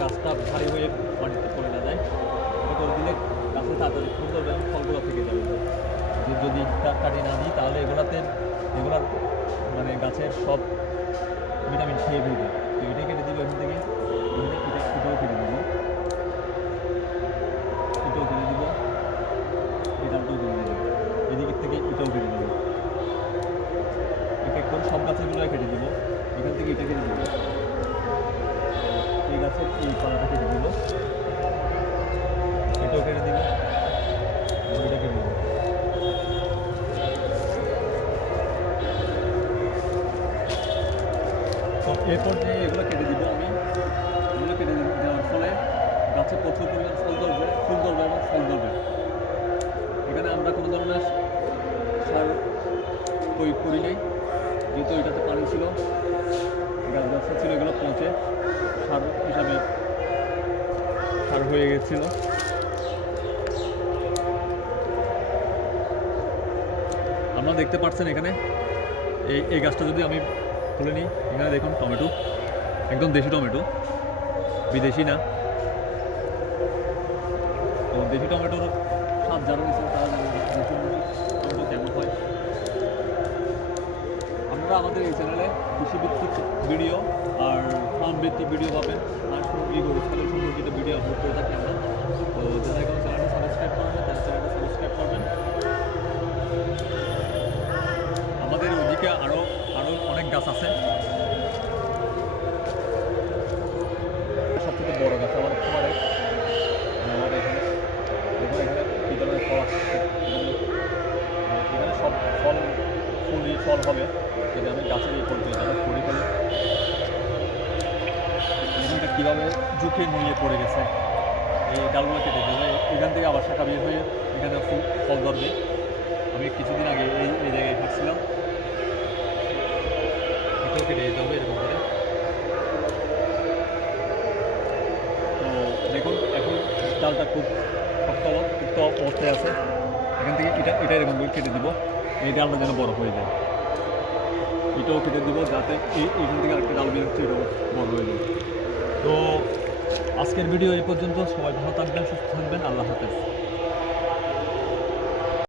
গাছটা ভারী হয়ে মাটিতে পড়ে না যায়। এটা করে দিলে গাছে তাড়াতাড়ি সুন্দর এবং ফলগুলো থেকে যাবে। যে যদি কাটি না দিই তাহলে এগুলার মানে গাছের সব ভিটামিন খেয়ে ফেলবে। তো এটাই কেটে দিব এখান থেকে, এটাও কেটে দিব, এটাও কেটে দিব, এই ডালটাও কেটে দিব, এদিকের থেকে এটাও কেটে দিব। এক এক করে সব গাছেরগুলো কেটে দিব, এখান থেকে এটা কেটে দিব, এই গাছের এই পাতাটা কেটে দিব, এটাও কেটে দিব, এটা কেটে দিব। তো এরপর যে এগুলো কেটে দিব আমি, এগুলো কেটে দেওয়ার ফলে গাছে প্রচুর পরিমাণ ফুল ধরবে এবং ফল ধরবে। এখানে আমরা কোনো ধরনের সার প্রয়োগ করি নাই, যেহেতু এটাতে পানি ছিল, গাছটা ছিল, এগুলো পচে সার হিসাবে সার হয়ে গেছিল। আপনারা দেখতে পাচ্ছেন এখানে এই গাছটা যদি আমি তুলে নিই, এখানে দেখুন টমেটো, একদম দেশি টমেটো, বিদেশি না। তো দেশি টমেটোর স্বাদ যারা নিচ্ছেন তারা জানেন দেশি টমেটো কেমন হয়। আপনারা আমাদের এই চ্যানেলে কৃষিভিত্তিক ভিডিও আর ফার্ম ভিত্তিক ভিডিও পাবেন, হাঁস মুরগি গরু ছাগল সম্পর্কিত ভিডিও আপলোড করে থাকি আমরা। তো যারা এখন চ্যানেলটা সাবস্ক্রাইব করবেন তারা চ্যানেলটা সাবস্ক্রাইব করবেন। আমাদের ওইদিকে আরও অনেক গাছ আছে। সবথেকে বড় গাছ আমার খামারে, আমার এখানে দেখুন, এখানে কী ধরনের ফল আসছে। এখানে সব ফল হবে যদি আমি গাছের এই ফলগুলো যারা করে ফেলি। এখানটা কীভাবে ঝুঁকে নুয়ে পড়ে গেছে, এই ডালগুলো কেটে দেবে, এখান থেকে আবার শাখা বের হয়ে এখানে ফল ধরবে। আমি কিছুদিন আগে এই জায়গায় খাচ্ছিলাম, এটাও কেটে যেতে হবে এরকম করে। তো দেখুন এখন ডালটা খুব শক্ত অবস্থায় আছে, এখান থেকে এটা এরকম করে কেটে দিব, এই ডালটা যেন বড় হয়ে যায়। এটাও কেটে দিব যাতে এইখান থেকে আরেকটা ডাল বের হচ্ছে, এটাও বড় হয়ে যায়। তো আজকের ভিডিও এই পর্যন্ত। সবাই ভালো থাকবেন, সুস্থ থাকবেন, আল্লাহ হাফেজ।